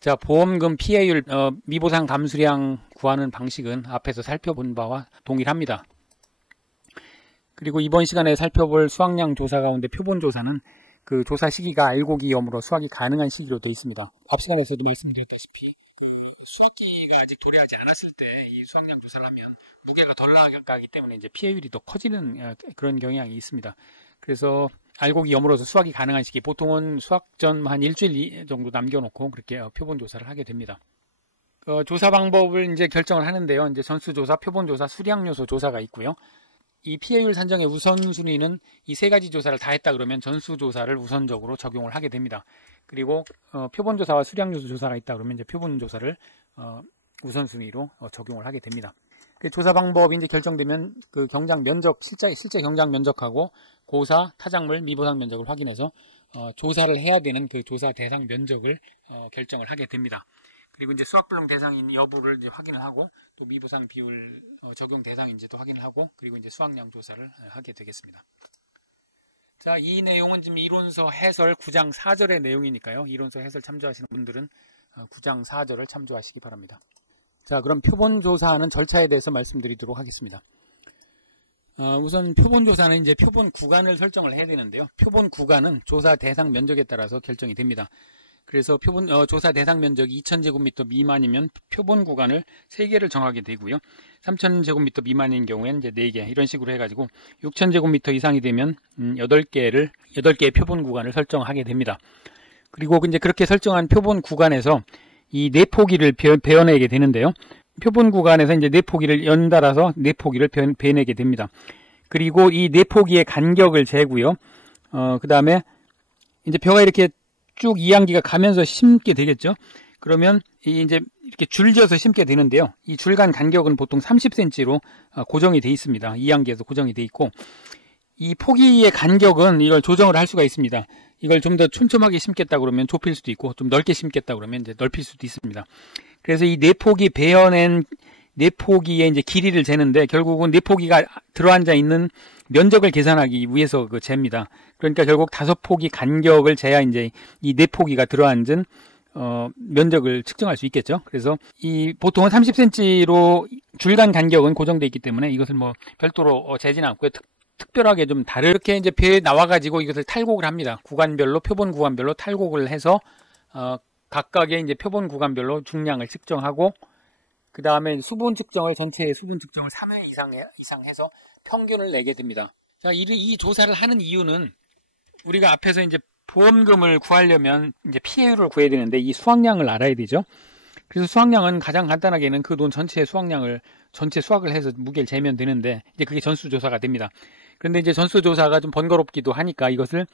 자, 보험금 피해율 미보상 감수량 구하는 방식은 앞에서 살펴본 바와 동일합니다. 그리고 이번 시간에 살펴볼 수확량 조사 가운데 표본 조사는 그 조사 시기가 알곡이염으로 수확이 가능한 시기로 되어 있습니다. 앞 시간에서도 말씀드렸다시피 수확기가 아직 도래하지 않았을 때 이 수확량 조사를 하면 무게가 덜 나가기 때문에 이제 피해율이 더 커지는 그런 경향이 있습니다. 그래서 알곡이 염으로서 수확이 가능한 시기, 보통은 수확 전 한 일주일 정도 남겨놓고 그렇게 표본 조사를 하게 됩니다. 조사 방법을 이제 결정을 하는데요. 이제 전수조사, 표본조사, 수량요소 조사가 있고요. 이 피해율 산정의 우선순위는 이 세 가지 조사를 다 했다 그러면 전수조사를 우선적으로 적용을 하게 됩니다. 그리고 표본조사와 수량요소 조사가 있다 그러면 이제 표본조사를 우선순위로 적용을 하게 됩니다. 그 조사 방법이 이제 결정되면 그 경작 면적, 실제 경작 면적하고 고사, 타작물, 미보상 면적을 확인해서 조사를 해야 되는 그 조사 대상 면적을 결정을 하게 됩니다. 그리고 이제 수확불능 대상인 여부를 이제 확인을 하고 또 미보상 비율 적용 대상인지도 확인을 하고 그리고 이제 수확량 조사를 하게 되겠습니다. 자, 이 내용은 지금 이론서 해설 9장 4절의 내용이니까요. 이론서 해설 참조하시는 분들은 9장 4절을 참조하시기 바랍니다. 자, 그럼 표본조사하는 절차에 대해서 말씀드리도록 하겠습니다. 우선 표본조사는 이제 표본 구간을 설정을 해야 되는데요. 표본 구간은 조사 대상 면적에 따라서 결정이 됩니다. 그래서 조사 대상 면적이 2000제곱미터 미만이면 표본 구간을 3개를 정하게 되고요. 3000제곱미터 미만인 경우에는 이제 4개 이런 식으로 해가지고 6000제곱미터 이상이 되면 8개의 표본 구간을 설정하게 됩니다. 그리고 이제 그렇게 설정한 표본 구간에서 이 내포기를 베어내게 되는데요. 표본 구간에서 이제 내포기를 연달아서 내포기를 베내게 됩니다. 그리고 이 내포기의 간격을 재고요. 그 다음에 이제 벼가 이렇게 쭉 이항기가 가면서 심게 되겠죠. 그러면 이제 이렇게 줄져서 심게 되는데요. 이 줄간 간격은 보통 30cm로 고정이 되어 있습니다. 이항기에서 고정이 되어 있고 이 포기의 간격은 이걸 조정을 할 수가 있습니다. 이걸 좀 더 촘촘하게 심겠다 그러면 좁힐 수도 있고 좀 넓게 심겠다 그러면 이제 넓힐 수도 있습니다. 그래서 이 내포기 베어낸 내포기의 이제 길이를 재는데 결국은 내포기가 들어앉아 있는 면적을 계산하기 위해서 잽니다. 그러니까 결국 5포기 간격을 재야 이제 이 내포기가 들어앉은 면적을 측정할 수 있겠죠. 그래서 이 보통은 30cm로 줄간 간격은 고정되어 있기 때문에 이것을 뭐 별도로 재지는 않고요. 특별하게 좀 다르게 이제 배에 나와가지고 이것을 탈곡을 합니다. 구간별로 표본 구간별로 탈곡을 해서 각각의 이제 표본 구간별로 중량을 측정하고 그 다음에 수분 측정을 전체 수분 측정을 3회 이상 해서 평균을 내게 됩니다. 자, 이 조사를 하는 이유는 우리가 앞에서 이제 보험금을 구하려면 이제 피해율을 구해야 되는데 이 수확량을 알아야 되죠. 그래서 수확량은 가장 간단하게는 그 돈 전체 수확량을 전체 수확을 해서 무게를 재면 되는데 이제 그게 전수조사가 됩니다. 그런데 이제 전수조사가 좀 번거롭기도 하니까 이것을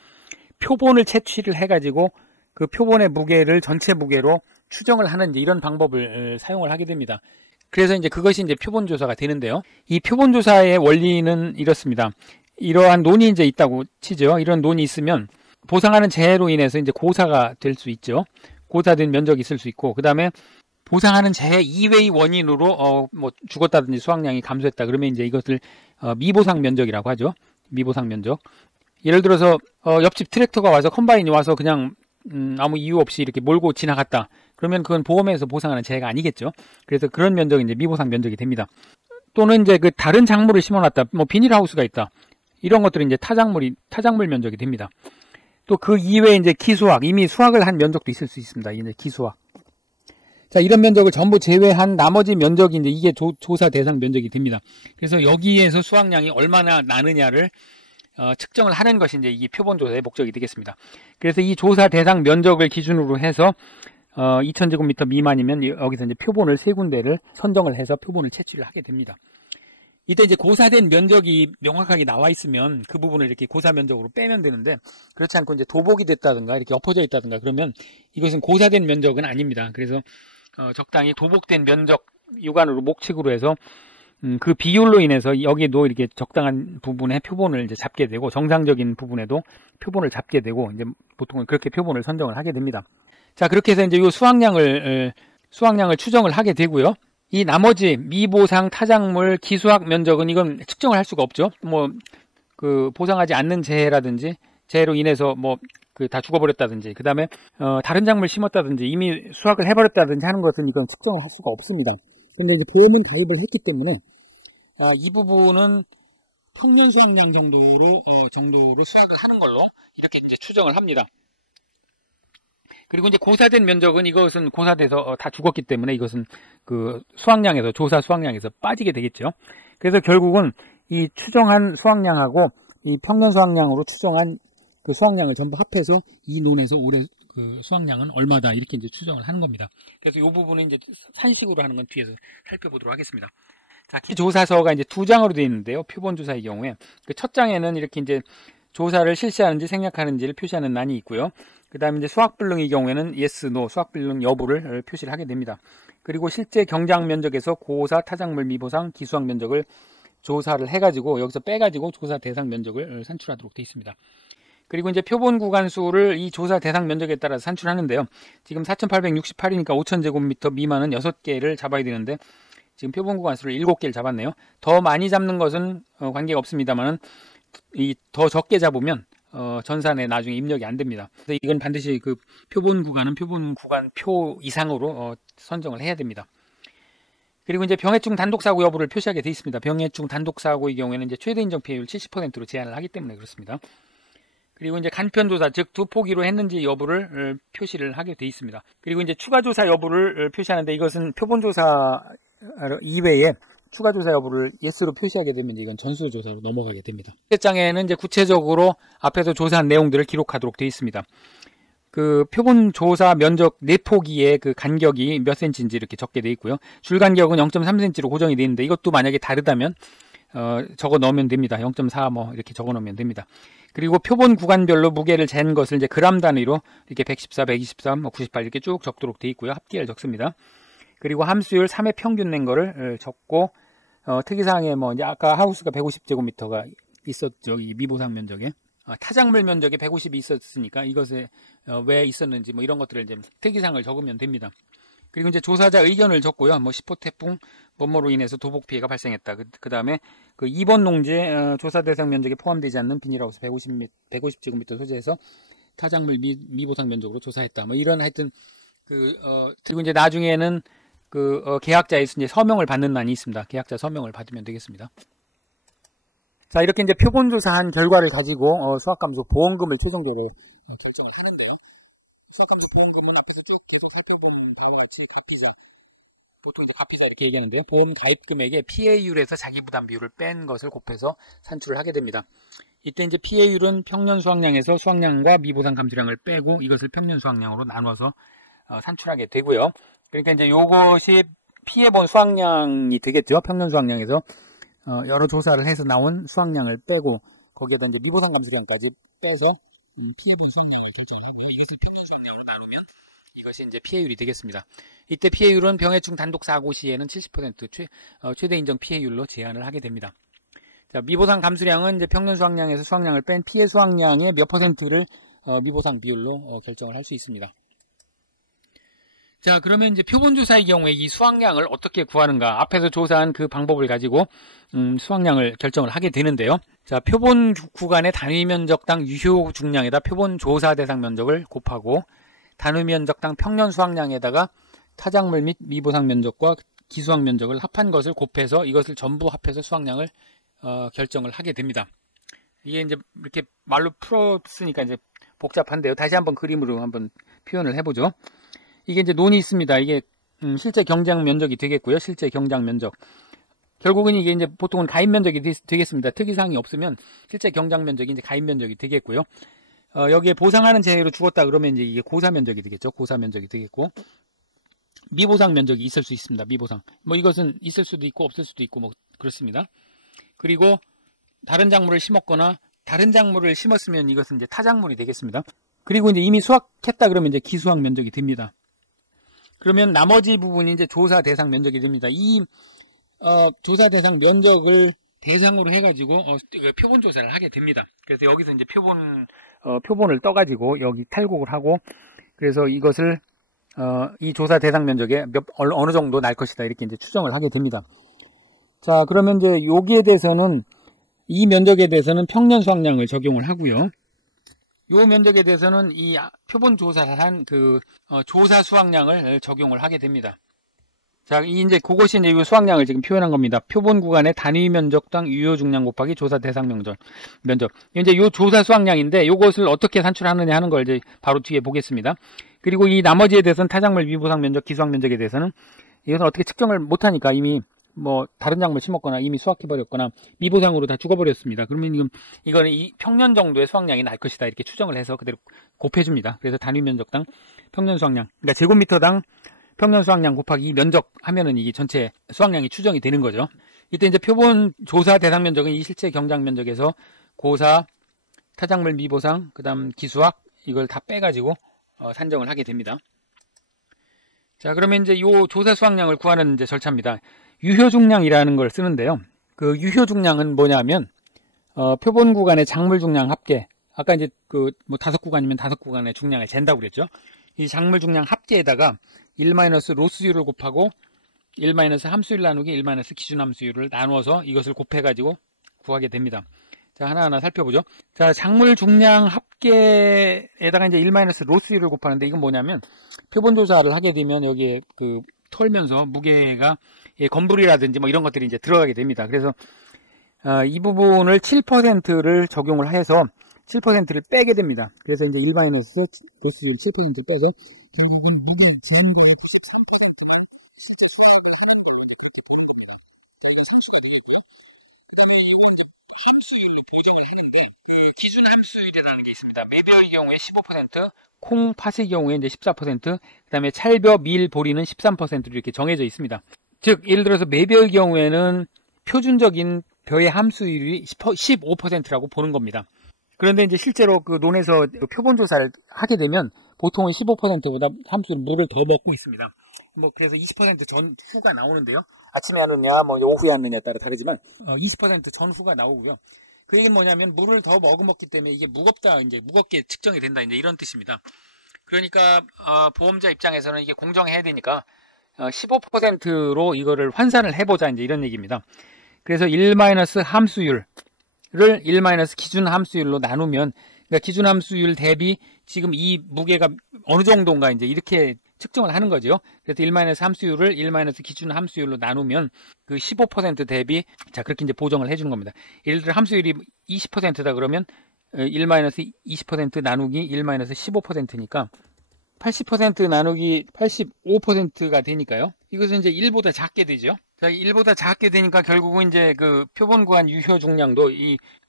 표본을 채취를 해가지고 그 표본의 무게를 전체 무게로 추정을 하는 이제 이런 방법을 사용을 하게 됩니다. 그래서 이제 그것이 이제 표본조사가 되는데요. 이 표본조사의 원리는 이렇습니다. 이러한 논이 이제 있다고 치죠. 이런 논이 있으면 보상하는 재해로 인해서 이제 고사가 될 수 있죠. 고사된 면적이 있을 수 있고, 그 다음에 보상하는 재해 이외의 원인으로 뭐 죽었다든지 수확량이 감소했다. 그러면 이제 이것을 미보상 면적이라고 하죠. 미보상 면적. 예를 들어서 옆집 트랙터가 와서 컴바인이 와서 그냥 아무 이유 없이 이렇게 몰고 지나갔다. 그러면 그건 보험에서 보상하는 재해가 아니겠죠. 그래서 그런 면적이 이제 미보상 면적이 됩니다. 또는 이제 그 다른 작물을 심어놨다. 뭐 비닐하우스가 있다. 이런 것들은 이제 타작물 면적이 됩니다. 또 그 이외에 이제 기수확, 이미 수확을 한 면적도 있을 수 있습니다. 이제 기수확. 자, 이런 면적을 전부 제외한 나머지 면적이 이제 이게 조사 대상 면적이 됩니다. 그래서 여기에서 수확량이 얼마나 나느냐를 측정을 하는 것이 이제 이 표본조사의 목적이 되겠습니다. 그래서 이 조사 대상 면적을 기준으로 해서 2000제곱미터 미만이면 여기서 이제 표본을 3군데를 선정을 해서 표본을 채취를 하게 됩니다. 이때 이제 고사된 면적이 명확하게 나와 있으면 그 부분을 이렇게 고사 면적으로 빼면 되는데 그렇지 않고 이제 도복이 됐다든가 이렇게 엎어져 있다든가 그러면 이것은 고사된 면적은 아닙니다. 그래서 적당히 도복된 면적 육안으로 목측으로 해서 그 비율로 인해서 여기에도 이렇게 적당한 부분에 표본을 이제 잡게 되고 정상적인 부분에도 표본을 잡게 되고 이제 보통은 그렇게 표본을 선정을 하게 됩니다. 자, 그렇게 해서 이제 이 수확량을 추정을 하게 되고요. 이 나머지 미보상 타작물 기수확 면적은 이건 측정을 할 수가 없죠. 뭐 그 보상하지 않는 재해라든지 재해로 인해서 뭐 다 죽어버렸다든지, 그 다음에 다른 작물 심었다든지 이미 수확을 해버렸다든지 하는 것은 이건 측정을 할 수가 없습니다. 그런데 이제 보험은 가입을 했기 때문에 이 부분은 평년 수확량 정도로 수확을 하는 걸로 이렇게 이제 추정을 합니다. 그리고 이제 고사된 면적은 이것은 고사돼서 다 죽었기 때문에 이것은 그 수확량에서 조사 수확량에서 빠지게 되겠죠. 그래서 결국은 이 추정한 수확량하고 이 평년 수확량으로 추정한 그 수확량을 전부 합해서 이 논에서 올해 그 수확량은 얼마다 이렇게 이제 추정을 하는 겁니다. 그래서 이 부분은 이제 산식으로 하는 건 뒤에서 살펴보도록 하겠습니다. 자, 조사서가 이제 2장으로 되어 있는데요. 표본 조사의 경우에 그 첫 장에는 이렇게 이제 조사를 실시하는지 생략하는지를 표시하는 란이 있고요. 그 다음에 이제 수확불능의 경우에는 yes, no, 수확불능 여부를 표시를 하게 됩니다. 그리고 실제 경작 면적에서 고사, 타작물 미보상, 기수학 면적을 조사를 해가지고 여기서 빼가지고 조사 대상 면적을 산출하도록 되어 있습니다. 그리고 이제 표본 구간수를 이 조사 대상 면적에 따라서 산출하는데요. 지금 4,868이니까 5,000제곱미터 미만은 6개를 잡아야 되는데 지금 표본 구간수를 7개를 잡았네요. 더 많이 잡는 것은 관계가 없습니다만은 더 적게 잡으면 전산에 나중에 입력이 안 됩니다. 그래서 이건 반드시 그 표본 구간은 표본 구간 표 이상으로 선정을 해야 됩니다. 그리고 이제 병해충 단독 사고 여부를 표시하게 되어 있습니다. 병해충 단독 사고의 경우에는 이제 최대 인정 피해율 70%로 제한을 하기 때문에 그렇습니다. 그리고 이제 간편 조사, 즉 두 포기로 했는지 여부를 표시를 하게 되어 있습니다. 그리고 이제 추가 조사 여부를 표시하는데 이것은 표본 조사 이외에 추가 조사 여부를 yes로 표시하게 되면 이건 전수 조사로 넘어가게 됩니다. 장에는 이제 구체적으로 앞에서 조사한 내용들을 기록하도록 되어 있습니다. 그 표본 조사 면적 4포기의 그 간격이 몇 cm인지 이렇게 적게 되어 있고요. 줄 간격은 0.3cm로 고정이 되어 있는데 이것도 만약에 다르다면 적어 넣으면 됩니다. 0.4 뭐 이렇게 적어 넣으면 됩니다. 그리고 표본 구간별로 무게를 잰 것을 이제 그람 단위로 이렇게 114, 123, 98 이렇게 쭉 적도록 되어 있고요. 합계를 적습니다. 그리고 함수율 3의 평균 낸 거를 적고 특이사항에 뭐 이제 아까 하우스가 150제곱미터가 있었죠. 이 미보상 면적에 타작물 면적에 150이 있었으니까 이것에 왜 있었는지 뭐 이런 것들을 이제 특이사항을 적으면 됩니다. 그리고 이제 조사자 의견을 적고요. 뭐 10호 태풍 뭐뭐로 인해서 도복 피해가 발생했다. 그 다음에 그 2번 농지에 조사 대상 면적에 포함되지 않는 비닐하우스 150제곱미터 소재에서 타작물 미보상 면적으로 조사했다. 뭐 이런 하여튼 그리고 이제 나중에는 계약자에서 이제 서명을 받는 난이 있습니다. 계약자 서명을 받으면 되겠습니다. 자, 이렇게 이제 표본 조사한 결과를 가지고 수확감소 보험금을 최종적으로 결정을 하는데요. 수확감소 보험금은 앞에서 쭉 계속 살펴본 바와 같이 가피자, 보통 이제 가피자 이렇게 얘기하는데요. 보험 가입 금액에 피해율에서 자기 부담 비율을 뺀 것을 곱해서 산출을 하게 됩니다. 이때 이제 피해율은 평년 수확량에서 수확량과 미보상 감수량을 빼고 이것을 평년 수확량으로 나눠서 산출하게 되고요. 그러니까 이제 요것이 피해본 수확량이 되겠죠. 평년 수확량에서 여러 조사를 해서 나온 수확량을 빼고 거기에다 이제 미보상 감수량까지 빼서 피해본 수확량을 결정하고요. 이것을 평년 수확량으로 나누면 이것이 이제 피해율이 되겠습니다. 이때 피해율은 병해충 단독 사고 시에는 70% 최대 인정 피해율로 제한을 하게 됩니다. 자, 미보상 감수량은 이제 평년 수확량에서 수확량을 뺀 피해 수확량의 몇 %를 미보상 비율로 결정을 할 수 있습니다. 자, 그러면 이제 표본 조사의 경우에 이 수확량을 어떻게 구하는가? 앞에서 조사한 그 방법을 가지고 수확량을 결정을 하게 되는데요. 자, 표본 구간의 단위 면적당 유효 중량에다 표본 조사 대상 면적을 곱하고 단위 면적당 평년 수확량에다가 타작물 및 미보상 면적과 기수학 면적을 합한 것을 곱해서 이것을 전부 합해서 수확량을 결정을 하게 됩니다. 이게 이제 이렇게 말로 풀었으니까 이제 복잡한데요. 다시 한번 그림으로 한번 표현을 해보죠. 이게 이제 논이 있습니다. 이게 실제 경작 면적이 되겠고요. 실제 경작 면적. 결국은 이게 이제 보통은 가입 면적이 되겠습니다. 특이사항이 없으면 실제 경작 면적이 이제 가입 면적이 되겠고요. 여기에 보상하는 재해로 죽었다 그러면 이제 이게 고사 면적이 되겠죠. 고사 면적이 되겠고. 미보상 면적이 있을 수 있습니다. 미보상. 뭐 이것은 있을 수도 있고 없을 수도 있고 뭐 그렇습니다. 그리고 다른 작물을 심었거나 다른 작물을 심었으면 이것은 이제 타작물이 되겠습니다. 그리고 이제 이미 수확했다 그러면 이제 기수학 면적이 됩니다. 그러면 나머지 부분이 이제 조사 대상 면적이 됩니다. 이 조사 대상 면적을 대상으로 해가지고 표본 조사를 하게 됩니다. 그래서 여기서 이제 표본을 떠가지고 여기 탈곡을 하고 그래서 이것을 이 조사 대상 면적에 어느 정도 날 것이다 이렇게 이제 추정을 하게 됩니다. 자, 그러면 이제 여기에 대해서는 이 면적에 대해서는 평년 수확량을 적용을 하고요. 요 면적에 대해서는 이 표본 조사를 한 조사 수확량을 적용을 하게 됩니다. 자, 이제 그것이 이제 이 수확량을 지금 표현한 겁니다. 표본 구간의 단위 면적당 유효 중량 곱하기 조사 대상 면적. 이제 요 조사 수확량인데 요것을 어떻게 산출하느냐 하는 걸 이제 바로 뒤에 보겠습니다. 그리고 이 나머지에 대해서는 타작물 미보상 면적, 기수확 면적에 대해서는 이것은 어떻게 측정을 못하니까 이미 뭐 다른 작물 심었거나 이미 수확해버렸거나 미보상으로 다 죽어버렸습니다. 그러면 이거는 이 평년 정도의 수확량이 날 것이다 이렇게 추정을 해서 그대로 곱해줍니다. 그래서 단위 면적당 평년 수확량, 그러니까 제곱미터당 평년 수확량 곱하기 면적 하면은 이게 전체 수확량이 추정이 되는 거죠. 이때 이제 표본 조사 대상 면적은 이 실제 경작 면적에서 고사, 타작물 미보상, 그 다음 기수확 이걸 다 빼가지고 산정을 하게 됩니다. 자, 그러면 이제 요 조사 수확량을 구하는 이제 절차입니다. 유효 중량이라는 걸 쓰는데요. 그 유효 중량은 뭐냐면 표본 구간의 작물 중량 합계. 아까 이제 뭐 5구간이면 5구간의 중량을 잰다고 그랬죠. 이 작물 중량 합계에다가 1 로스율을 곱하고 1 함수율 나누기 1 기준 함수율을 나누어서 이것을 곱해가지고 구하게 됩니다. 자, 하나하나 살펴보죠. 자, 작물 중량 합계에다가 이제 1 로스율을 곱하는데 이건 뭐냐면 표본 조사를 하게 되면 여기에 털면서 무게가 건불이라든지 뭐 이런 것들이 이제 들어가게 됩니다. 그래서 이 부분을 7%를 적용을 해서 7%를 빼게 됩니다. 그래서 이제 1 로스율 7% 빼서 기준 함수율이라는 게 있습니다. 매벼의 경우에 15%, 콩, 팥의 경우에 이제 14%, 그 다음에 찰벼, 밀, 보리는 13%로 이렇게 정해져 있습니다. 즉, 예를 들어서 매벼의 경우에는 표준적인 벼의 함수율이 15%라고 보는 겁니다. 그런데 이제 실제로 그 논에서 표본 조사를 하게 되면 보통은 15%보다 함수를 물을 더 먹고 있습니다. 뭐 그래서 20% 전후가 나오는데요. 아침에 하느냐, 뭐 오후에 하느냐에 따라 다르지만 20% 전후가 나오고요. 그 얘기는 뭐냐면 물을 더 머금었기 때문에 이게 무겁다, 이제 무겁게 측정이 된다, 이제 이런 뜻입니다. 그러니까 보험자 입장에서는 이게 공정해야 되니까 15%로 이거를 환산을 해보자, 이제 이런 얘기입니다. 그래서 1 함수율을 1 기준 함수율로 나누면, 그러니까 기준 함수율 대비 지금 이 무게가 어느 정도인가 이제 이렇게 측정을 하는 거죠. 그래서 1 함수율을 1 기준 함수율로 나누면 그 15% 대비, 자, 그렇게 이제 보정을 해주는 겁니다. 예를 들어 함수율이 20%다 그러면 1 20% 나누기 1 15%니까 80% 나누기 85%가 되니까요. 이것은 이제 1보다 작게 되죠. 자, 1보다 작게 되니까 결국은 이제 그 표본 구간 유효 중량도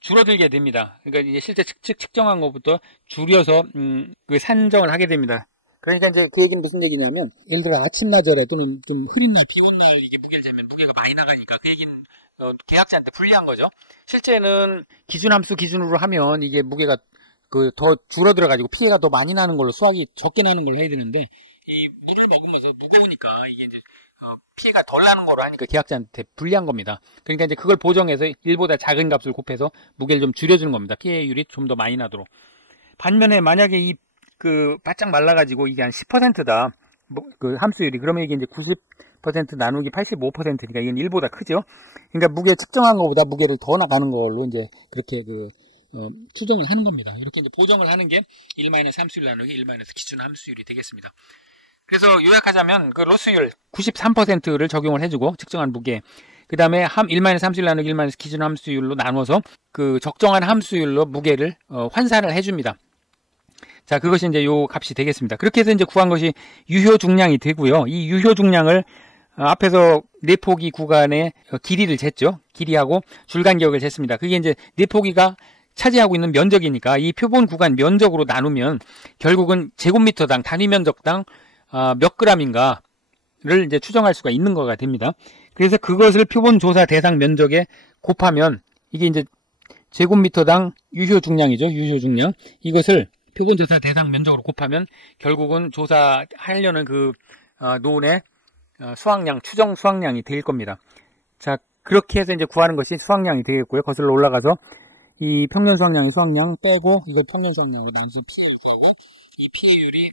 줄어들게 됩니다. 그러니까 이제 실제 측정한 것부터 줄여서 그 산정을 하게 됩니다. 그러니까 이제 그 얘기는 무슨 얘기냐면, 예를 들어 아침나절에 또는 좀 흐린 날, 비 온 날 이게 무게를 재면 무게가 많이 나가니까 그 얘기는 계약자한테 불리한 거죠. 실제는 기준함수 기준으로 하면 이게 무게가 더 줄어들어가지고 피해가 더 많이 나는 걸로, 수확이 적게 나는 걸로 해야 되는데, 이 물을 먹으면서 무거우니까 이게 이제 피해가 덜 나는 거로 하니까 계약자한테 불리한 겁니다. 그러니까 이제 그걸 보정해서 1보다 작은 값을 곱해서 무게를 좀 줄여주는 겁니다. 피해율이 좀 더 많이 나도록. 반면에 만약에 바짝 말라가지고 이게 한 10%다. 그 함수율이. 그러면 이게 이제 90% 나누기 85%니까 이건 1보다 크죠? 그러니까 무게 측정한 것보다 무게를 더 나가는 걸로 이제 그렇게 추정을 하는 겁니다. 이렇게 이제 보정을 하는 게 1 함수율 나누기 1 기준 함수율이 되겠습니다. 그래서 요약하자면 그 로스율 93%를 적용을 해주고 측정한 무게, 그 다음에 1 함수율 나누기 1 기준 함수율로 나눠서 그 적정한 함수율로 무게를 환산을 해줍니다. 자, 그것이 이제 요 값이 되겠습니다. 그렇게 해서 이제 구한 것이 유효 중량이 되고요. 이 유효 중량을 앞에서 내포기 구간의 길이를 쟀죠. 길이하고 줄간격을 쟀습니다. 그게 이제 내포기가 차지하고 있는 면적이니까 이 표본 구간 면적으로 나누면 결국은 제곱미터당 단위 면적당 몇 g인가를 이제 추정할 수가 있는 거가 됩니다. 그래서 그것을 표본 조사 대상 면적에 곱하면 이게 이제 제곱미터당 유효 중량이죠. 유효 중량. 이것을 표본 조사 대상 면적으로 곱하면 결국은 조사하려는 그 논의 수확량, 추정 수확량이 될 겁니다. 자, 그렇게 해서 이제 구하는 것이 수확량이 되겠고요. 거슬러 올라가서 이 평년 수확량의 수확량 빼고 이걸 평년 수확량으로 나눠서 피해를 구하고, 이 피해율이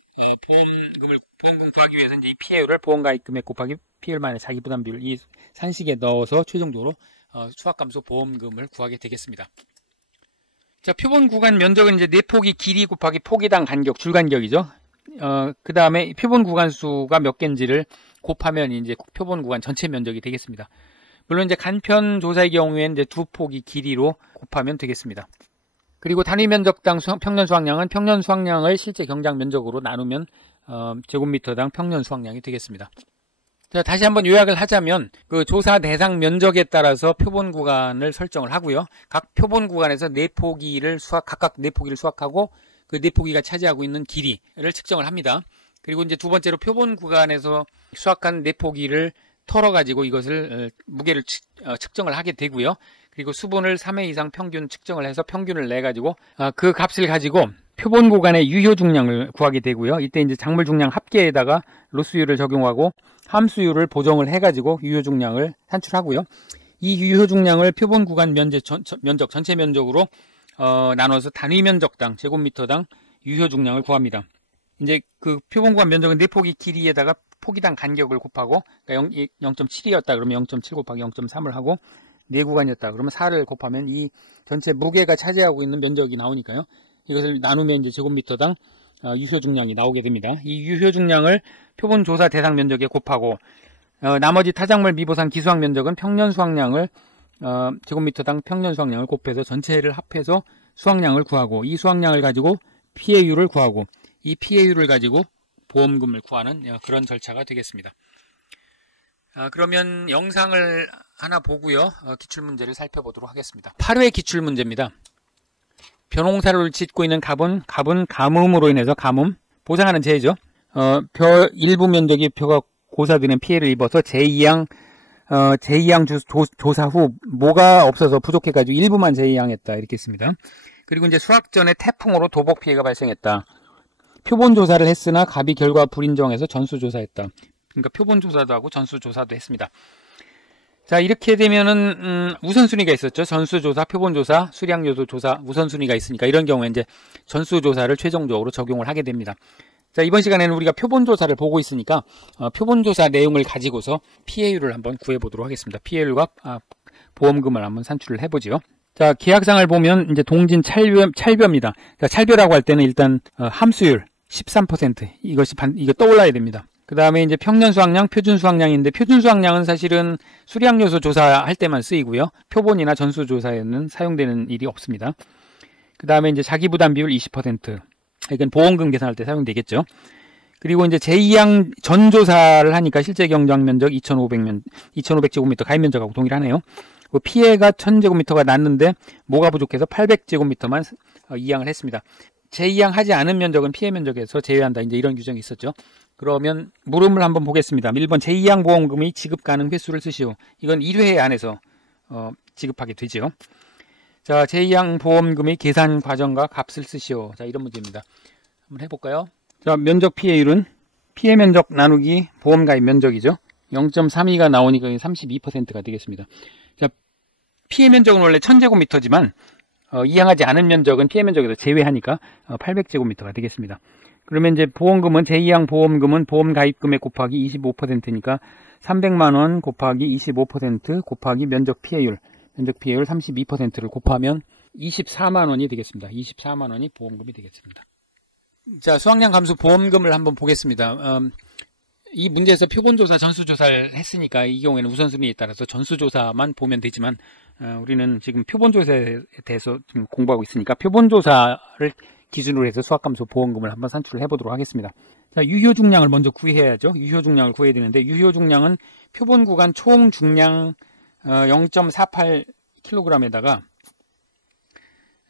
보험금 구하기 위해서 이제 이 피해율을 보험가입 금액 곱하기 피해율 마이너스 자기 부담 비율, 이 산식에 넣어서 최종적으로 수확감소 보험금을 구하게 되겠습니다. 자, 표본 구간 면적은 이제 내폭이 길이 곱하기 포기당 간격, 줄간격이죠. 그 다음에 표본 구간 수가 몇 개인지를 곱하면 이제 표본 구간 전체 면적이 되겠습니다. 물론 이제 간편 조사의 경우에는 이제 두 폭이 길이로 곱하면 되겠습니다. 그리고 단위 면적당 평년 수확량은 평년 수확량을 실제 경작 면적으로 나누면 제곱미터당 평년 수확량이 되겠습니다. 자, 다시 한번 요약을 하자면 그 조사 대상 면적에 따라서 표본 구간을 설정을 하고요. 각 표본 구간에서 각각 내포기를 수확하고 그 내포기가 차지하고 있는 길이를 측정을 합니다. 그리고 이제 두 번째로 표본 구간에서 수확한 내포기를 털어가지고 이것을 무게를 측정을 하게 되고요. 그리고 수분을 3회 이상 평균 측정을 해서 평균을 내가지고 그 값을 가지고 표본 구간의 유효 중량을 구하게 되고요. 이때 이제 작물 중량 합계에다가 로스율을 적용하고 함수율을 보정을 해가지고 유효 중량을 산출하고요. 이 유효 중량을 표본 구간 면적 전체 면적으로 나눠서 단위 면적당 제곱미터당 유효 중량을 구합니다. 이제 그 표본 구간 면적은 내포기 길이에다가 포기당 간격을 곱하고, 그러니까 0.7이었다 그러면 0.7 곱하기 0.3을 하고, 네 구간이었다 그러면 4를 곱하면 이 전체 무게가 차지하고 있는 면적이 나오니까요. 이것을 나누면 이제 제곱미터당 유효 중량이 나오게 됩니다. 이 유효 중량을 표본 조사 대상 면적에 곱하고, 나머지 타작물 미보상 기수확 면적은 평년 수확량을 제곱미터당 평년 수확량을 곱해서 전체를 합해서 수확량을 구하고, 이 수확량을 가지고 피해율을 구하고, 이 피해율을 가지고 보험금을 구하는 그런 절차가 되겠습니다. 그러면 영상을 하나 보고요. 기출문제를 살펴보도록 하겠습니다. 8회 기출문제입니다. 벼농사를 짓고 있는 갑은 가뭄으로 인해서 보상하는 재해죠. 벼 일부 면적이 벼가 고사되는 피해를 입어서 제2항 조사 후 모가 없어서 부족해가지고 일부만 제2항했다 이렇게 했습니다. 그리고 이제 수확 전에 태풍으로 도복 피해가 발생했다. 표본 조사를 했으나 갑이 결과 불인정해서 전수 조사했다. 그러니까 표본 조사도 하고 전수 조사도 했습니다. 자, 이렇게 되면은 우선순위가 있었죠. 전수 조사, 표본 조사, 수량 요소 조사 우선순위가 있으니까 이런 경우에 이제 전수 조사를 최종적으로 적용을 하게 됩니다. 자, 이번 시간에는 우리가 표본 조사를 보고 있으니까 표본 조사 내용을 가지고서 피해율을 한번 구해 보도록 하겠습니다. 피해율과 보험금을 한번 산출을 해 보지요. 자, 계약상을 보면 이제 동진 찰벼입니다. 자, 찰벼라고 할 때는 일단 함수율 13% 이거 떠올라야 됩니다. 그 다음에 이제 평년 수확량, 표준 수확량인데 표준 수확량은 사실은 수량 요소 조사할 때만 쓰이고요. 표본이나 전수 조사에는 사용되는 일이 없습니다. 그 다음에 이제 자기 부담 비율 20%. 이건 보험금 계산할 때 사용되겠죠. 그리고 이제 제2항 전조사를 하니까 실제 경작 면적 2,500제곱미터 가입 면적하고 동일하네요. 피해가 1,000제곱미터가 났는데 뭐가 부족해서 800제곱미터만 이항을 했습니다. 제2항 하지 않은 면적은 피해 면적에서 제외한다. 이제 이런 규정이 있었죠. 그러면 물음을 한번 보겠습니다. 1번 제2항 보험금의 지급 가능 횟수를 쓰시오. 이건 1회 안에서 지급하게 되죠. 자, 제2항 보험금의 계산 과정과 값을 쓰시오. 자, 이런 문제입니다. 한번 해볼까요? 자, 면적 피해율은 피해 면적 나누기 보험 가입 면적이죠. 0.32가 나오니까 32%가 되겠습니다. 자, 피해 면적은 원래 1000제곱미터지만 이항하지 않은 면적은 피해 면적에서 제외하니까 800제곱미터가 되겠습니다. 그러면 이제 보험금은 제2항 보험금은 보험 가입금액 곱하기 25%니까 300만원 곱하기 25% 곱하기 면적 피해율 32%를 곱하면 24만원이 되겠습니다. 24만원이 보험금이 되겠습니다. 자, 수확량 감수 보험금을 한번 보겠습니다. 이 문제에서 표본조사, 전수조사를 했으니까 이 경우에는 우선순위에 따라서 전수조사만 보면 되지만 우리는 지금 표본조사에 대해서 지금 공부하고 있으니까 표본조사를 기준으로 해서 수확감소 보험금을 한번 산출을 해보도록 하겠습니다. 자, 유효중량을 먼저 구해야죠. 유효중량을 구해야 되는데 유효중량은 표본 구간 총 중량 0.48kg에다가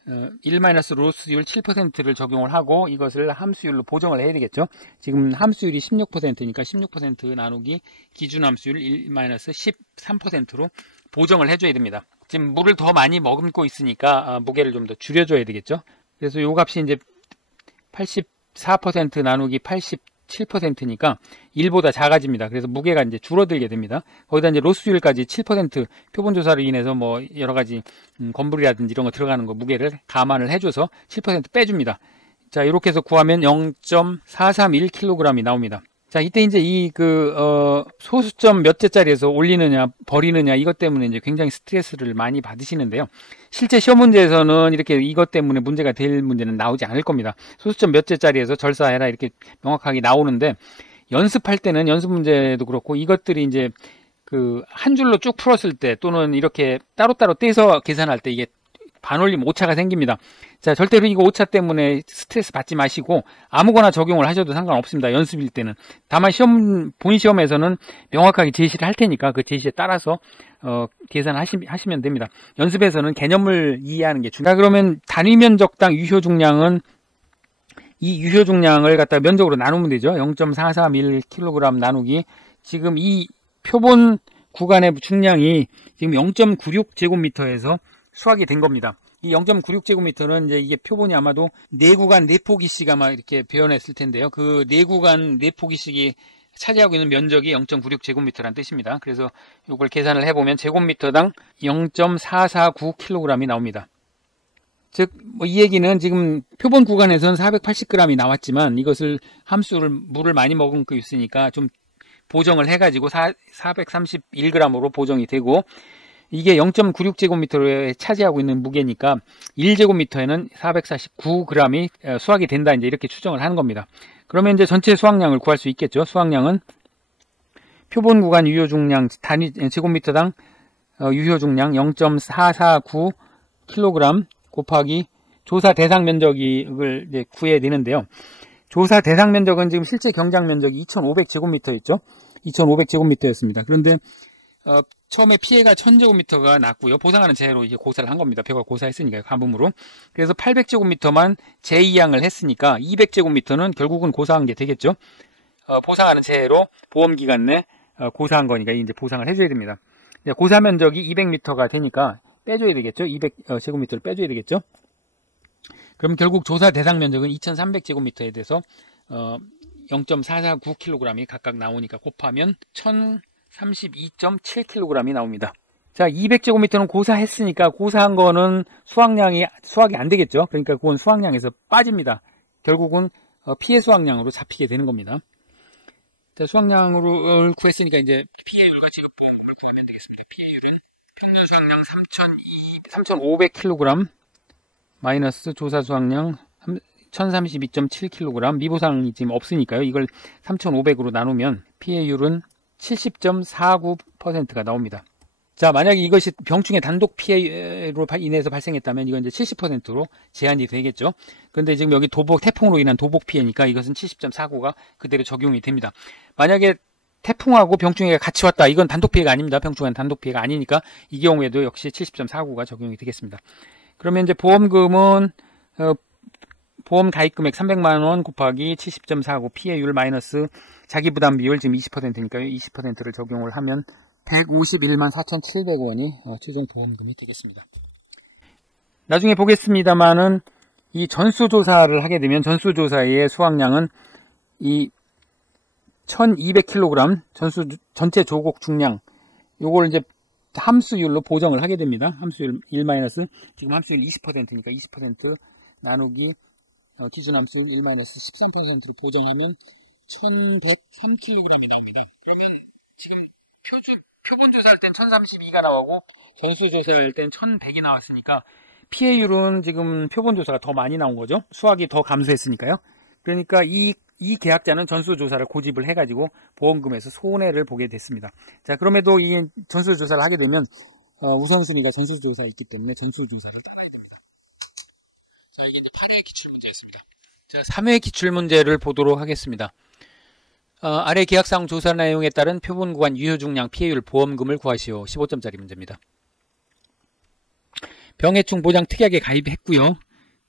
1-로스율 7%를 적용을 하고 이것을 함수율로 보정을 해야 되겠죠. 지금 함수율이 16%니까 16% 나누기 기준 함수율 1-13%로 보정을 해줘야 됩니다. 지금 물을 더 많이 머금고 있으니까 무게를 좀 더 줄여줘야 되겠죠. 그래서 요 값이 이제 84% 나누기 87%니까 1보다 작아집니다. 그래서 무게가 이제 줄어들게 됩니다. 거기다 이제 로스율까지 7% 표본조사로 인해서 뭐 여러 가지 건물이라든지 이런 거 들어가는 거 무게를 감안을 해줘서 7% 빼줍니다. 자, 이렇게 해서 구하면 0.431kg이 나옵니다. 자, 이때 이제 소수점 몇 제짜리에서 올리느냐, 버리느냐, 이것 때문에 이제 굉장히 스트레스를 많이 받으시는데요. 실제 시험 문제에서는 이렇게 이것 때문에 문제가 될 문제는 나오지 않을 겁니다. 소수점 몇 제짜리에서 절사해라 이렇게 명확하게 나오는데, 연습할 때는 연습 문제도 그렇고, 이것들이 이제 한 줄로 쭉 풀었을 때, 또는 이렇게 따로따로 떼서 계산할 때 이게 반올림 오차가 생깁니다. 자, 절대로 이거 오차 때문에 스트레스 받지 마시고 아무거나 적용을 하셔도 상관없습니다. 연습일 때는. 다만 본인 시험에서는 명확하게 제시를 할 테니까 그 제시에 따라서 계산하시면 됩니다. 연습에서는 개념을 이해하는 게 중요합니다. 그러면 단위 면적당 유효 중량은 이 유효 중량을 갖다 면적으로 나누면 되죠. 0.431kg 나누기, 지금 이 표본 구간의 중량이 지금 0.96제곱미터에서 수확이 된 겁니다. 이 0.96제곱미터는 이제 이게 표본이 아마도 4구간 4포기씩 아마 이렇게 표현했을 텐데요. 그 4구간 4포기씩이 차지하고 있는 면적이 0.96제곱미터라는 뜻입니다. 그래서 이걸 계산을 해보면 제곱미터당 0.449kg이 나옵니다. 즉, 이 얘기는 지금 표본 구간에서는 480g이 나왔지만 이것을 물을 많이 먹은 거 있으니까 좀 보정을 해가지고 431g으로 보정이 되고, 이게 0.96제곱미터에 차지하고 있는 무게니까 1제곱미터에는 449g이 수확이 된다, 이제 이렇게 추정을 하는 겁니다. 그러면 이제 전체 수확량을 구할 수 있겠죠. 수확량은 표본 구간 유효 중량 단위 제곱미터당 유효 중량 0.449kg 곱하기 조사 대상 면적을 이제 구해야 되는데요. 조사 대상 면적은 지금 실제 경작 면적이 2,500제곱미터였죠. 2,500제곱미터였습니다. 그런데 처음에 피해가 1,000제곱미터가 났고요. 보상하는 재해로 이제 고사를 한 겁니다. 벽을 고사했으니까요. 가뭄으로. 그래서 800제곱미터만 재이양을 했으니까 200제곱미터는 결국은 고사한 게 되겠죠. 보상하는 재해로 보험기간 내 고사한 거니까 이제 보상을 해줘야 됩니다. 고사 면적이 200m가 되니까 빼줘야 되겠죠. 200제곱미터를 빼줘야 되겠죠. 그럼 결국 조사 대상 면적은 2,300제곱미터에 대해서 0.449kg이 각각 나오니까 곱하면 1,032.7kg이 나옵니다. 자, 200제곱미터는 고사했으니까 고사한 거는 수확이 안 되겠죠. 그러니까 그건 수확량에서 빠집니다. 결국은 피해 수확량으로 잡히게 되는 겁니다. 자, 수확량을 구했으니까 이제 피해율과 지급보험금을 구하면 되겠습니다. 피해율은 평년 수확량 3,500kg 마이너스 조사 수확량 1032.7kg, 미보상이 지금 없으니까요. 이걸 3,500으로 나누면 피해율은 70.49%가 나옵니다. 자, 만약에 이것이 병충해 단독 피해로 인해서 발생했다면 이건 이제 70%로 제한이 되겠죠. 그런데 지금 여기 태풍으로 인한 도복 피해니까 이것은 70.49가 그대로 적용이 됩니다. 만약에 태풍하고 병충해가 같이 왔다. 이건 단독 피해가 아닙니다. 병충해는 단독 피해가 아니니까 이 경우에도 역시 70.49가 적용이 되겠습니다. 그러면 이제 보험금은 보험 가입 금액 300만원 곱하기 70.49 피해율 마이너스 자기부담 비율 지금 20%니까요. 20%를 적용을 하면 151만 4,700원이 최종 보험금이 되겠습니다. 나중에 보겠습니다만은 이 전수조사를 하게 되면 전수조사의 수확량은 이 1200kg 전체 조곡 중량 요걸 이제 함수율로 보정을 하게 됩니다. 함수율 1- 지금 함수율 20%니까 20% 나누기 기준 함수율 1-13%로 보정하면 1103kg이 나옵니다. 그러면 지금 표본 조사할 땐 1032가 나오고 전수 조사할 땐 1100이 나왔으니까 피해율은 지금 표본 조사가 더 많이 나온 거죠. 수확이 더 감소했으니까요. 그러니까 이 계약자는 전수 조사를 고집을 해가지고 보험금에서 손해를 보게 됐습니다. 자, 그럼에도 이 전수 조사를 하게 되면 우선순위가 전수 조사에 있기 때문에 전수 조사를 따라야 됩니다. 자, 이게 이제 8회 기출 문제였습니다. 자, 3회 기출 문제를 보도록 하겠습니다. 아래 계약상 조사 내용에 따른 표본 구간 유효 중량 피해율 보험금을 구하시오. 15점짜리 문제입니다. 병해충 보장 특약에 가입했고요.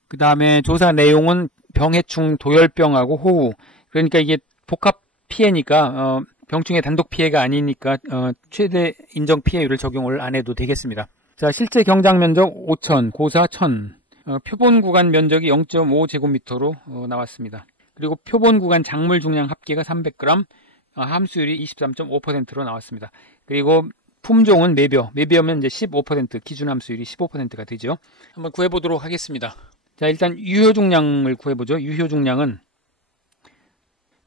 그 다음에 조사 내용은 병해충 도열병하고 호우, 그러니까 이게 복합 피해니까 병충해 단독 피해가 아니니까 최대 인정 피해율을 적용을 안 해도 되겠습니다. 자, 실제 경작 면적 5,000, 고사 1,000, 표본 구간 면적이 0.5제곱미터로 나왔습니다. 그리고 표본 구간 작물 중량 합계가 300g, 함수율이 23.5%로 나왔습니다. 그리고 품종은 매벼면 이제 15%, 기준 함수율이 15%가 되죠. 한번 구해보도록 하겠습니다. 자, 일단 유효 중량을 구해보죠. 유효 중량은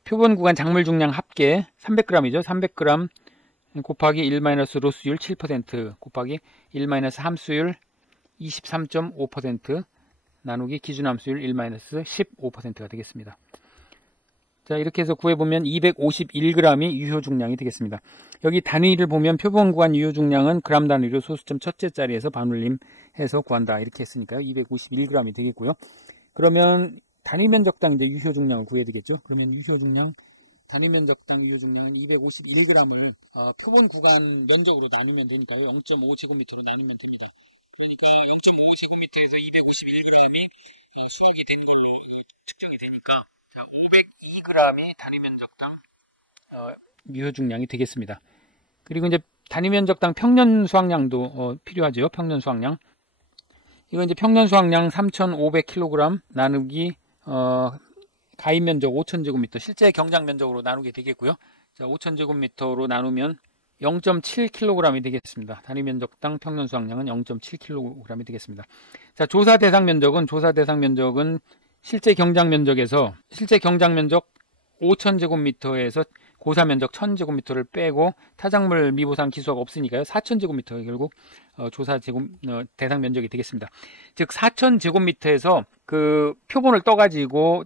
표본 구간 작물 중량 합계 300g이죠. 300g 곱하기 1-로스율 7% 곱하기 1-함수율 23.5% 나누기 기준함수율 1-15%가 되겠습니다. 자, 이렇게 해서 구해보면 251g이 유효 중량이 되겠습니다. 여기 단위를 보면 표본 구간 유효 중량은 그람 단위로 소수점 첫째 자리에서 반올림해서 구한다. 이렇게 했으니까요. 251g이 되겠고요. 그러면 단위 면적당 이제 유효 중량을 구해야 되겠죠. 그러면 유효 중량, 단위 면적당 유효 중량은 251g을 표본 구간 면적으로 나누면 되니까요. 0.5제곱미터로 나누면 됩니다. 그러니까 0.5제곱미터에서 251g이 수확이 된 걸로 측정이 되니까 502g이 단위 면적당 유효 중량이 되겠습니다. 그리고 이제 단위 면적당 평년 수확량도 필요하죠. 평년 수확량. 이거 이제 평년 수확량 3,500kg 나누기 가입 면적 5,000제곱미터, 실제 경작 면적으로 나누게 되겠고요. 자, 5,000제곱미터로 나누면 0.7kg이 되겠습니다. 단위 면적당 평년 수확량은 0.7kg이 되겠습니다. 자, 조사 대상 면적은 실제 경작 면적에서 실제 경작 면적 5,000제곱미터에서 고사 면적 1,000제곱미터를 빼고 타작물 미보상 기수가 없으니까요. 4,000제곱미터가 결국 조사 대상 면적이 되겠습니다. 즉 4,000제곱미터에서 그 표본을 떠가지고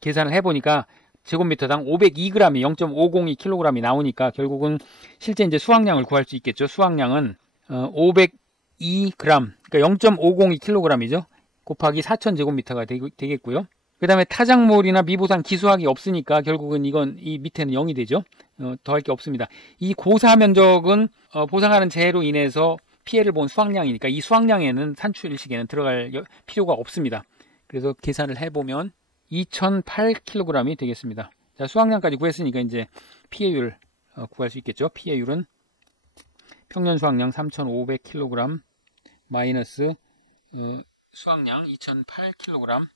계산을 해보니까 제곱미터당 502g이 0.502kg이 나오니까 결국은 실제 이제 수확량을 구할 수 있겠죠. 수확량은 502g, 그러니까 0.502kg이죠. 곱하기 4,000제곱미터가 되겠고요. 그 다음에 타작물이나 미보상 기수학이 없으니까 결국은 이 밑에는 0이 되죠. 더할 게 없습니다. 이 고사 면적은 보상하는 재해로 인해서 피해를 본 수확량이니까 이 수확량에는 산출 일식에는 들어갈 필요가 없습니다. 그래서 계산을 해보면 2,008kg이 되겠습니다. 자, 수확량까지 구했으니까 이제 피해율 구할 수 있겠죠. 피해율은 평년 수확량 3,500kg 마이너스 수확량 2,008kg.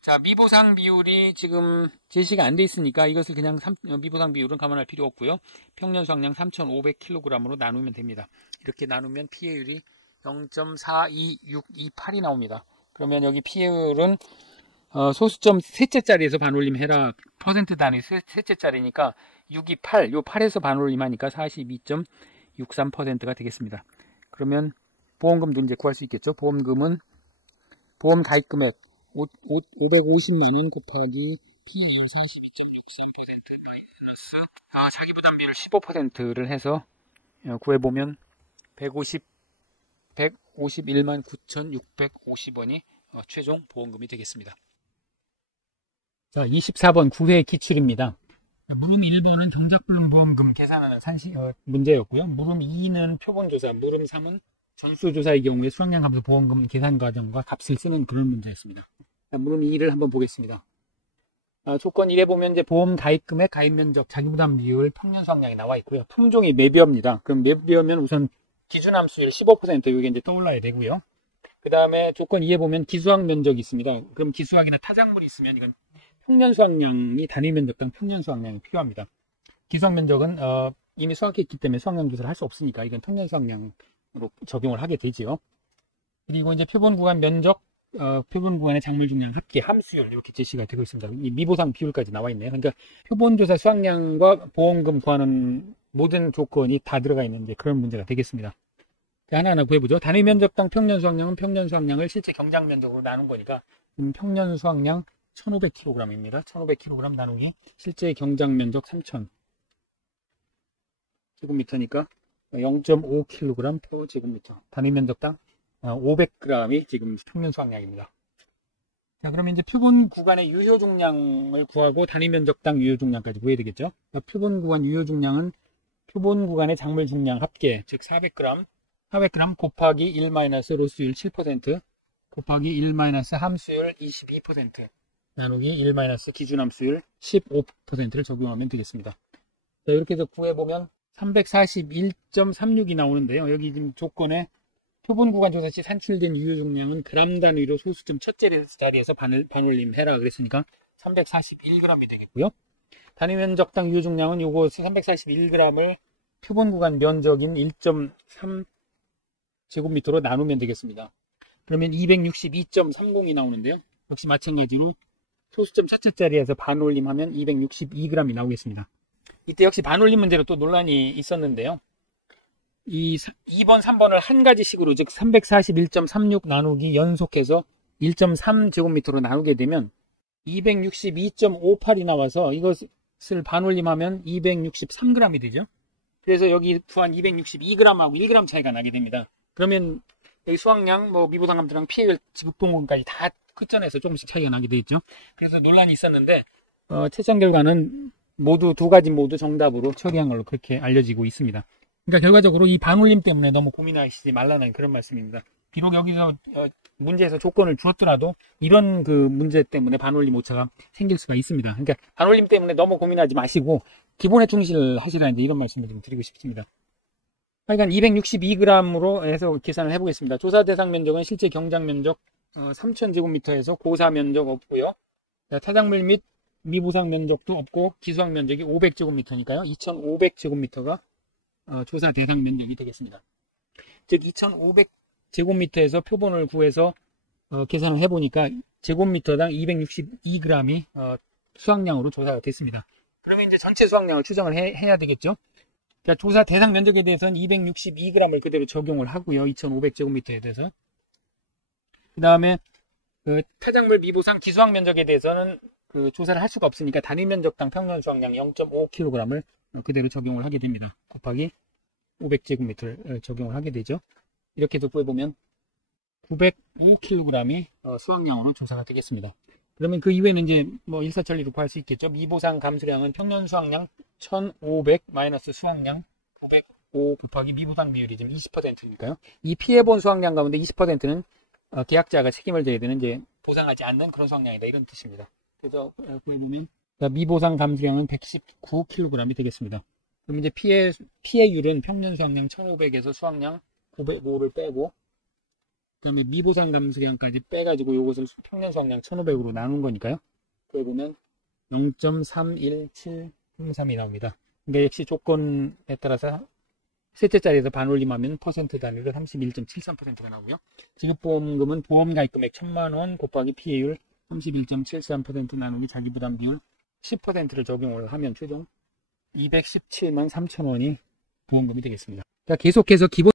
자, 미보상 비율이 지금 제시가 안 돼 있으니까 이것을 그냥 미보상 비율은 감안할 필요 없고요. 평년 수확량 3,500kg으로 나누면 됩니다. 이렇게 나누면 피해율이 0.42628이 나옵니다. 그러면 여기 피해율은 소수점 셋째 자리에서 반올림 해라. 퍼센트 단위 셋째 자리니까 628, 요 8에서 반올림 하니까 42.63%가 되겠습니다. 그러면 보험금도 이제 구할 수 있겠죠. 보험금은 보험 가입 금액 550만원 곱하기 피해율 42.63% 마이너스 자기부담 비율 15%를 해서 구해보면 151만 9,650원이 최종 보험금이 되겠습니다. 자, 24번 9회 기출입니다. 물음 1번은 경작불능 보험금 계산하는 문제였고요. 물음 2는 표본조사, 물음 3은 전수조사의 경우에 수확량 감소 보험금 계산 과정과 값을 쓰는 그런 문제였습니다. 자, 물음 2를 한번 보겠습니다. 조건 1에 보면 이제 보험 가입금액, 가입면적, 자기부담 비율, 평년 수확량이 나와 있고요. 품종이 매벼입니다. 그럼 매벼면 우선 기준함수율 15% 이게 이제 떠올라야 되고요. 그 다음에 조건 2에 보면 기수학 면적이 있습니다. 그럼 기수학이나 타작물이 있으면 이건 평년 수확량이 단위 면적당 평년 수확량이 필요합니다. 기수학 면적은 이미 수확했기 때문에 수확량 조사를 할 수 없으니까 이건 평년 수확량으로 적용을 하게 되지요. 그리고 이제 표본 구간 면적, 표본 구간의 작물 중량 합계 함수율 이렇게 제시가 되고 있습니다. 이 미보상 비율까지 나와 있네요. 그러니까 표본 조사 수확량과 보험금 구하는 모든 조건이 다 들어가 있는 이제 그런 문제가 되겠습니다. 하나하나 구해보죠. 단위 면적당 평년 수확량은 평년 수확량을 실제 경작 면적으로 나눈 거니까 평년 수확량 1,500kg입니다. 1,500kg 나누기 실제 경작 면적 3,000 제곱미터니까 0.5kg 제곱미터. 단위 면적당 500g이 지금 평년 수확량입니다. 자, 그러면 이제 표본 구간의 유효 중량을 구하고 단위 면적당 유효 중량까지 구해야 되겠죠. 표본 구간 유효 중량은 표본 구간의 작물 중량 합계, 즉 400g 곱하기 1-로스율 7% 곱하기 1-함수율 22% 나누기 1-기준함수율 15%를 적용하면 되겠습니다. 자, 이렇게 해서 구해보면 341.36이 나오는데요. 여기 지금 조건에 표본 구간 조사 시 산출된 유효 중량은 그람 단위로 소수점 첫째 자리에서 반올림 해라 그랬으니까 341g이 되겠고요. 단위 면적당 유효 중량은 요거 341g을 표본 구간 면적인 1.3 제곱미터로 나누면 되겠습니다. 그러면 262.30이 나오는데요. 역시 마찬가지로 소수점 첫째 자리에서 반올림하면 262g이 나오겠습니다. 이때 역시 반올림 문제로 또 논란이 있었는데요. 이 2번, 3번을 한 가지식으로, 즉 341.36 나누기 연속해서 1.3제곱미터로 나누게 되면 262.58이 나와서 이것을 반올림하면 263g이 되죠. 그래서 여기 구한 262g하고 1g 차이가 나게 됩니다. 그러면 여기 수확량, 미보상 감수량, 피해율, 지급봉급까지 다 끝전에서 조금씩 차이가 나게 되겠죠. 그래서 논란이 있었는데 채점 결과는 두 가지 모두 정답으로 처리한 걸로 그렇게 알려지고 있습니다. 그러니까 결과적으로 이 반올림 때문에 너무 고민하시지 말라는 그런 말씀입니다. 비록 여기서 문제에서 조건을 주었더라도 이런 그 문제 때문에 반올림 오차가 생길 수가 있습니다. 그러니까 반올림 때문에 너무 고민하지 마시고 기본에 충실하시라는 이런 말씀을 좀 드리고 싶습니다. 하여간 262g으로 해서 계산을 해보겠습니다. 조사 대상 면적은 실제 경작 면적 3000제곱미터에서 고사 면적 없고요. 타작물 및 미보상 면적도 없고 기수학 면적이 500제곱미터니까요. 2500제곱미터가 조사 대상 면적이 되겠습니다. 즉 2500제곱미터에서 표본을 구해서 계산을 해보니까 제곱미터당 262g이 수확량으로 조사가 됐습니다. 그러면 이제 전체 수확량을 추정을 해야 되겠죠. 그러니까 조사 대상 면적에 대해서는 262g을 그대로 적용을 하고요. 2500제곱미터에 대해서. 그 다음에 타작물 미보상 기수학 면적에 대해서는 조사를 할 수가 없으니까 단위 면적당 평균 수확량 0.5kg을 그대로 적용을 하게 됩니다. 곱하기 500제곱미터를 적용을 하게 되죠. 이렇게 해서 구해보면 905kg이 수확량으로 조사가 되겠습니다. 그러면 그 이후에는 이제 일사천리로 구할 수 있겠죠. 미보상 감수량은 평년 수확량 1500 마이너스 수확량 905 곱하기 미보상 비율이 지금 20%니까요. 이 피해본 수확량 가운데 20%는 계약자가 책임을 져야 되는 이제 보상하지 않는 그런 수확량이다 이런 뜻입니다. 그래서 구해보면 미보상 감수량은 119kg이 되겠습니다. 그럼 이제 피해율은 평년 수확량 1500에서 수확량 905를 빼고 그다음에 미보상 감수량까지 빼가지고 이것을 평년 수확량 1500으로 나눈 거니까요. 구해보면 0.31703이 나옵니다. 그러니까 역시 조건에 따라서 셋째 자리에서 반올림하면 퍼센트 단위로 31.73%가 나오고요. 지급보험금은 보험가입 금액 1000만원 곱하기 피해율 31.73% 나누기 자기부담 비율 10%를 적용을 하면 최종 217만 3천원이 보험금이 되겠습니다. 자, 계속해서 기본